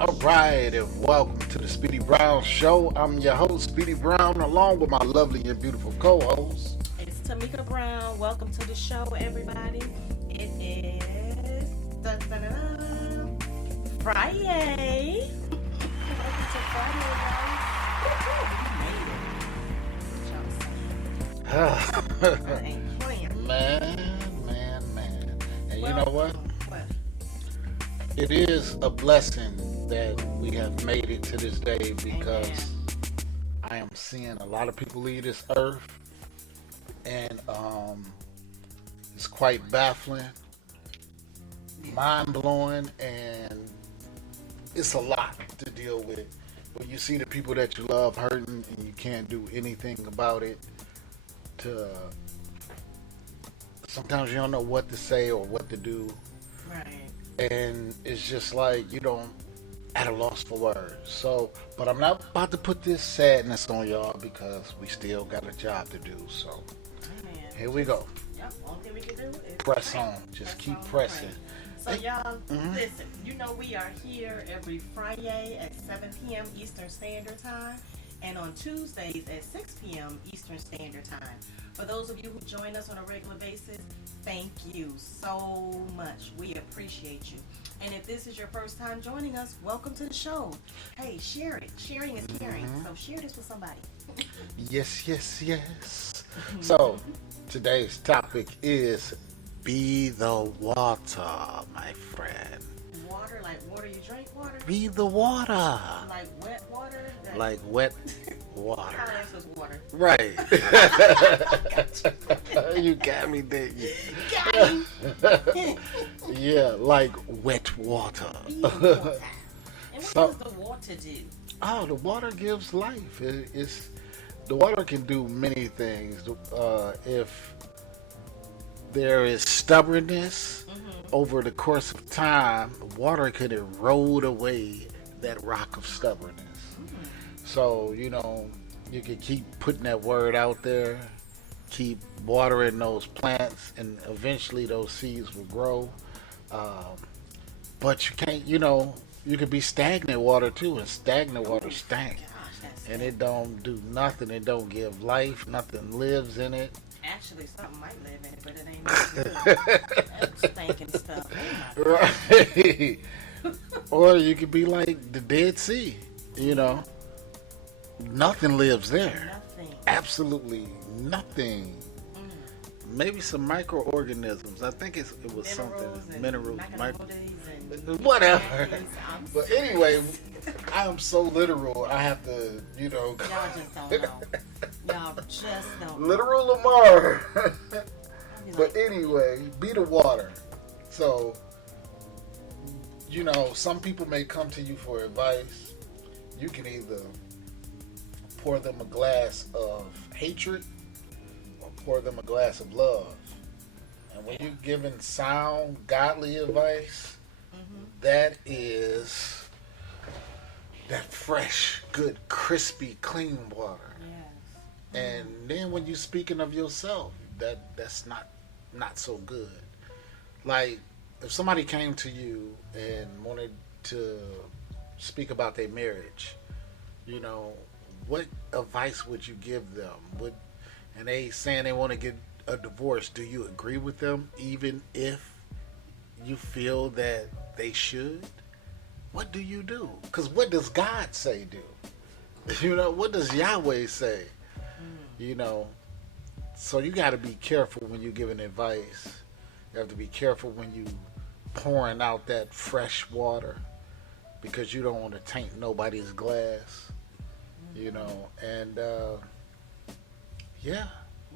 All right, and welcome to the Speedy Brown Show. I'm your host, Speedy Brown, along with my lovely and beautiful co-host. It's Tamika Brown. Welcome to the show, everybody. It is Friday. Welcome to Friday, guys. We made it. What y'all say? I ain't playing. Man. And you know what? Welcome. What? It is a blessing that we have made it to this day because Amen. I am seeing a lot of people leave this earth, and it's quite baffling, mind blowing, and it's a lot to deal with. When you see the people that you love hurting and you can't do anything about it, to sometimes you don't know what to say or what to do, Right. and it's just like you don't at a loss for words. So, but I'm not about to put this sadness on y'all because we still got a job to do. So Amen. here we go. Yep. Only thing we can do is Press pray. on. Just Press keep on, pressing. pray. So y'all, listen. You know we are here every Friday at 7 p.m. Eastern Standard Time, and on Tuesdays at 6 p.m. Eastern Standard Time. For those of you who join us on a regular basis, thank you so much. We appreciate you. And if this is your first time joining us, welcome to the show. Hey, share it. Sharing is caring. So share this with somebody. Yes. So today's topic is be the water, my friend. Water, like water you drink water? Be the water. Like wet water? Like wet water. How else is water? Right. You got me, didn't you? Got me. Yeah, like wet water. Be the water. And what So- does the water do? Oh, the water gives life. It's the water can do many things. If there is stubbornness over the course of time, water could erode away that rock of stubbornness. So you can keep putting that word out there, keep watering those plants, and eventually those seeds will grow. Um, but you can't, you can be stagnant water too, and stagnant water stank. Gosh, that's And it don't do nothing. It don't give life. Nothing lives in it. actually something might live in it, but it ain't no good. That stinking stuff. Oh my Right. Or you could be like the Dead Sea. You know, nothing lives there. nothing. Absolutely nothing. Maybe some microorganisms. I think it was something. Minerals. Whatever. But anyway, I am so literal. I have to, Y'all just don't know. Y'all just don't know. literal Lamar. I be But like, anyway, be the water. So, some people may come to you for advice. You can either pour them a glass of hatred or pour them a glass of love. And when you're giving sound, godly advice, that is that fresh, good, crispy, clean water. yes. And then when you're speaking of yourself, that's not so good. Like if somebody came to you and wanted to speak about their marriage, what advice would you give them? And they saying they want to get a divorce, do you agree with them even if you feel that they should? What do you do? Because what does God say do? What does Yahweh say? You know, so you got to be careful when you're giving advice. You have to be careful when you pouring out that fresh water because you don't want to taint nobody's glass. And yeah,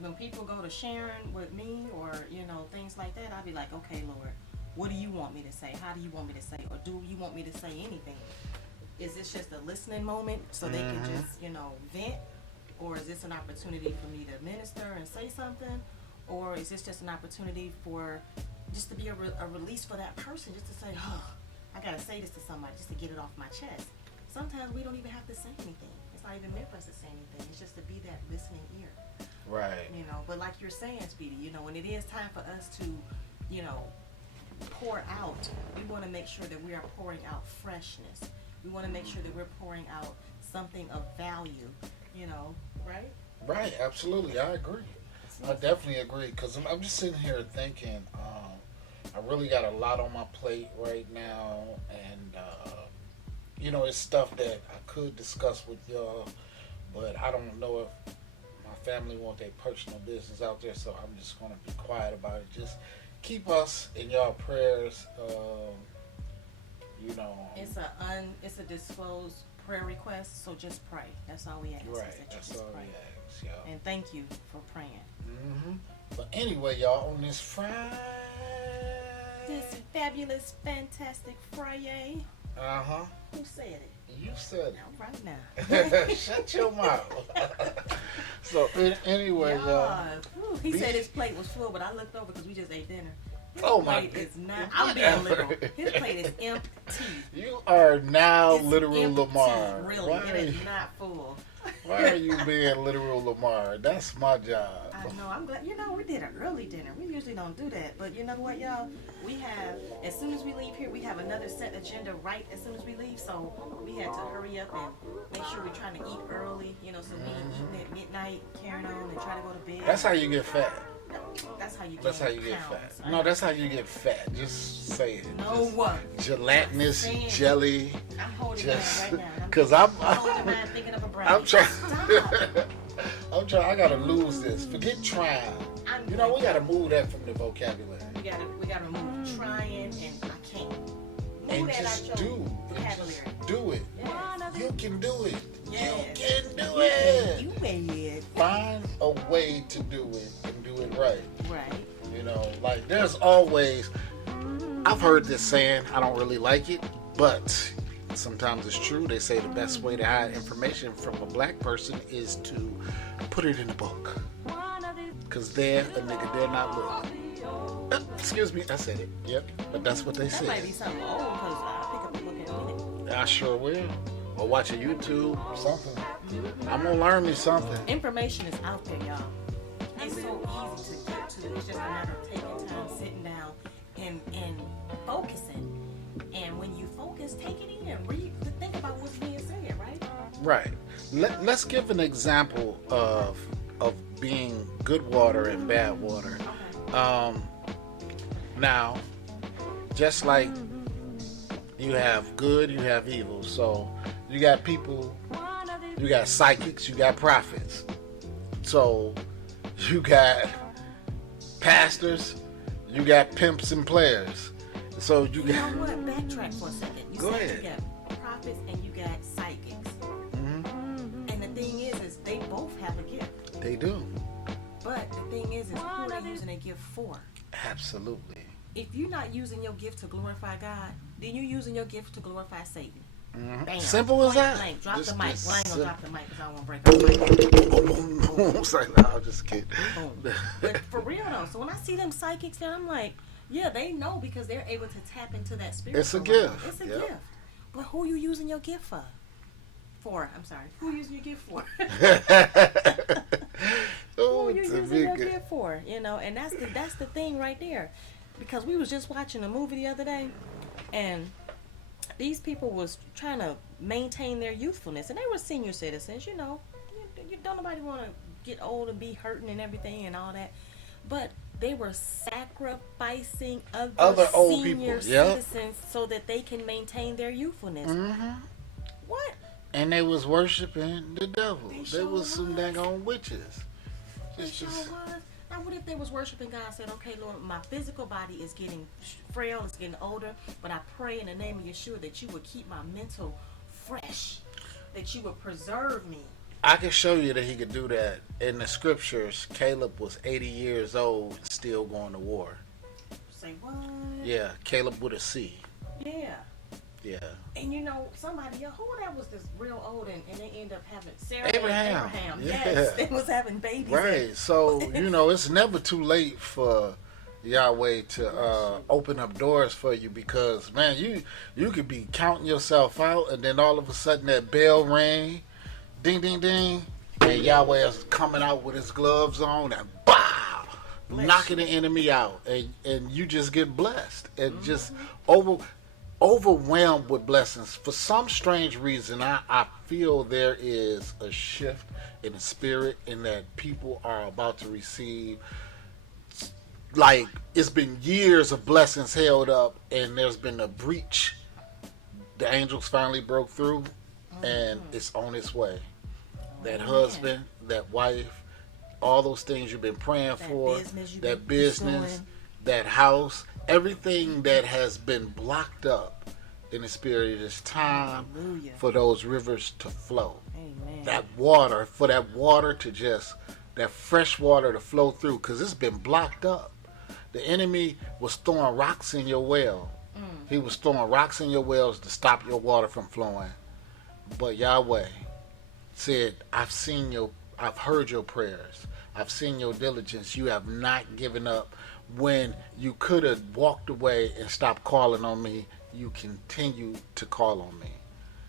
When people go to sharing with me or, things like that, I'll be like, okay, Lord, what do you want me to say? How do you want me to say? Or do you want me to say anything? Is this just a listening moment so they can just, vent? Or is this an opportunity for me to minister and say something? Or is this just an opportunity for just to be a release for that person, just to say, oh, I gotta say this to somebody just to get it off my chest. Sometimes we don't even have to say anything. It's not even meant for us to say anything. It's just to be that listening ear. right. But like you're saying, Speedy, when it is time for us to, pour out, we want to make sure that we are pouring out freshness. We want to make sure that we're pouring out something of value, right? Right, absolutely. I agree. I definitely agree because I'm just sitting here thinking, I really got a lot on my plate right now, and it's stuff that I could discuss with y'all, but I don't know if my family want their personal business out there, so I'm just gonna be quiet about it. Just keep us in y'all prayers. It's a disclosed prayer request, so just pray. That's all we ask. Right, Is that you that's just all pray. we ask, y'all. And thank you for praying. But anyway, y'all, on this Friday, This fabulous, fantastic Friday. Who said it? You said it. Now, right now. Shut your mouth. So anyway, y'all. He said his plate was full, but I looked over because we just ate dinner. His Oh my plate is not. goodness. I'm being literal. His plate is empty. You are now It's literal empty, Lamar. Really, Why it are is you, not full. why are you being literal Lamar? That's my job. I know. I'm glad. We did an early dinner. We usually don't do that, but you know what, y'all? We have, as soon as we leave here, we have another set agenda right as soon as we leave. So we had to hurry up and make sure we're trying to eat early. So we ain't eating at midnight, carrying on, and try to go to bed. That's how you get fat. That's how you get. That's how you get pounds. fat. No, that's how you get fat. Just say it. No what? Gelatinous I'm saying it. jelly. I'm holding Just mine right now. because I'm holding mine, thinking of a brownie. I'm trying. Stop. I'm trying. I gotta lose this. Forget trying. We gotta move that from the vocabulary. We gotta remove trying, and I can't. Move And that just out your do. vocabulary. Just do it. Yes. You can do it. Yes. You can do You it. can do it. Find a way to do it and do it right. Right. Like there's always. I've heard this saying. I don't really like it, but sometimes it's true. They say the best way to hide information from a black person is to put it in a book. Because they're a nigga, they're not look. Excuse me, I said it. Yep, but that's what they That said. might be something old because I'll pick up a book in a minute. I sure will. Or watch a YouTube or something. I'm gonna learn me something. Information is out there, y'all. It's so easy to get to. It's just a matter of taking time, sitting down, and focusing. And when you focus, take it in. Read. Think about what's being said, right? Right. Let's give an example of being good water and bad water. Okay. Now, just like you have good, you have evil. So you got people, you got psychics, you got prophets. So you got pastors, you got pimps and players. So you You know got. what? Backtrack for a second. You Go said ahead. you got prophets and you got psychics. Mhm. And the thing is they both have a gift. They do. But the thing is who are they using a gift for? Absolutely. If you're not using your gift to glorify God, then you're using your gift to glorify Satan. Mhm. Bam. Simple as Point that. blank. Drop Just- the mic. just Well, I ain't gonna sim- drop the mic because I don't want to break up the mic. It's like, no, I'm just kidding. Boom. But for real though, so when I see them psychics there, I'm like, yeah, they know because they're able to tap into that spirit. It's a gift. It's a Yep. gift. But who you using your gift for? I'm sorry. Who you using your gift for? Oh, Who you it's a using big your good. gift for? And that's the thing right there. Because we was just watching a movie the other day, and these people was trying to maintain their youthfulness, and they were senior citizens. You don't nobody want to get old and be hurting and everything and all that, but they were sacrificing Other old senior people, yep. citizens so that they can maintain their youthfulness. Mm-hmm. What? And they was worshiping the devil. They They sure was some was. daggone witches. They It's sure just- was. Now, what if they was worshiping God and said, okay, Lord, my physical body is getting frail, it's getting older, but I pray in the name of Yeshua that you would keep my mental fresh, that you would preserve me. I can show you that he could do that. In the scriptures, Caleb was 80 years old and still going to war. Say what? Yeah, Caleb with a C. Yeah. Yeah. And somebody else, who that was this real old and they end up having Sarah Abraham. and Abraham. Yeah. Yes, they was having babies. Right. So, it's never too late for Yahweh to open up doors for you because, man, you could be counting yourself out and then all of a sudden that bell ring, ding, ding, ding, and Yahweh is coming out with his gloves on and bow, knocking the enemy out. And you just get blessed. And just over... overwhelmed with blessings. For some strange reason, I feel there is a shift in the spirit, in that people are about to receive. Like, it's been years of blessings held up, and there's been a breach. The angels finally broke through, and it's on its way. That husband, that wife, all those things you've been praying for, that business, that house, everything that has been blocked up in the spirit, it is time for those rivers to flow. Amen. That water, for that water to just, that fresh water to flow through, because it's been blocked up. The enemy was throwing rocks in your well. He was throwing rocks in your wells to stop your water from flowing. But Yahweh said, I've heard your prayers. I've seen your diligence. You have not given up. When you could have walked away and stopped calling on me, you continue to call on me.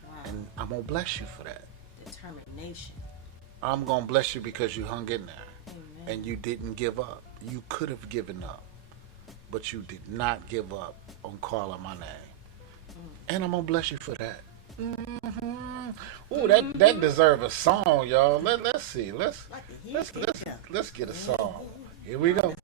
Wow. And I'm going to bless you for that. Determination. I'm going to bless you because you hung in there. Amen. And you didn't give up. You could have given up, but you did not give up on calling my name. And I'm going to bless you for that. Ooh, that deserves a song, y'all. Let's see. Let's get a song. Here we go.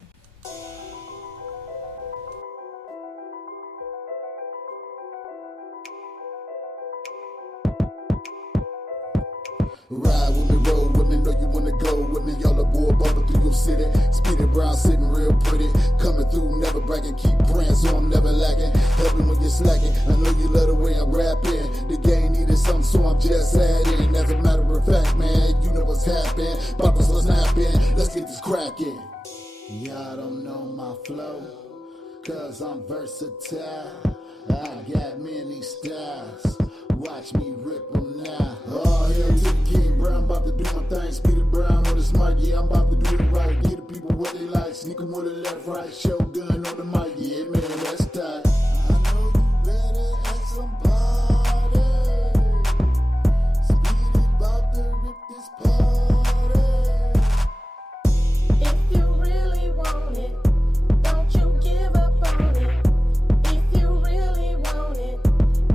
Ride with me, roll with me, know you wanna go with me. Y'all aboard, bumping through your city. Speedy Brown sitting real pretty. Coming through, never bragging, keep praying, so I'm never lacking. Helping when you're slacking. I know you love the way I'm rapping. The game needed something, so I'm just adding. As a matter of fact, man, you know what's happening. Bottles are snapping, let's get this cracking. Y'all don't know my flow, cause I'm versatile. I got many styles. Watch me rip them now. Oh, hell to the King Brown, about to do my thing. Speedy Brown on the mic, yeah, I'm about to do it right. Get the people what they like, sneak them with the left, right. Shogun on the mic, yeah, man, that's tight. I know you better at some party. Speedy about to rip this party. If you really want it, don't you give up on it. If you really want it,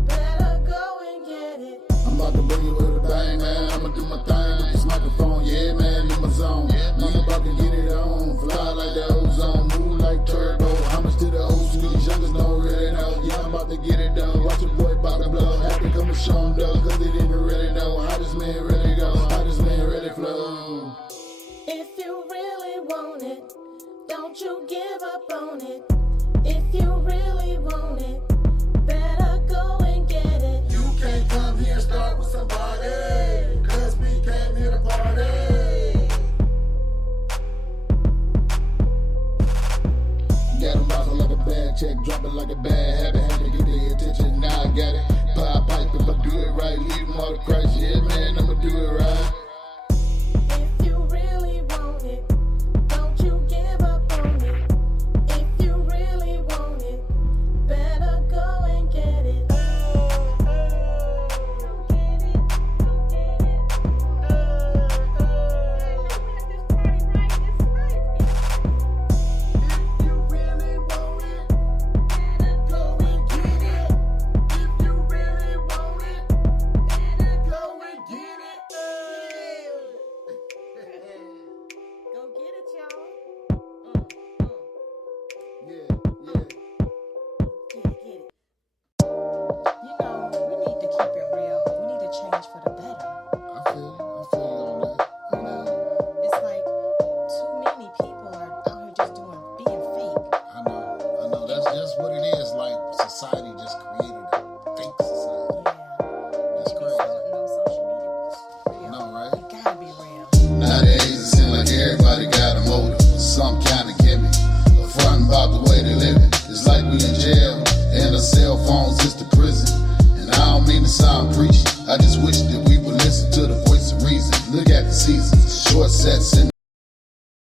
better go and get it. I'm about to bring you with a bang, man. I'ma do my thing with this microphone, yeah, man, in my zone. I'm about to get it on, fly like the ozone, move like turbo. How much to the old school? These youngers don't really know. Yeah, I'm about to get it done. Watch your boy about to blow. Have to come and show them though, cause they didn't really know how this man really go, how this man really flow. If you really want it, don't you give up on it. If you really want it, better go and get it. You can't come here and start with somebody, cause we came here to party. Got them bouncing like a bad check, dropping like a bad habit. Had to get their attention, now I got it. Pop pipe, if I do it right, leave them all to cry.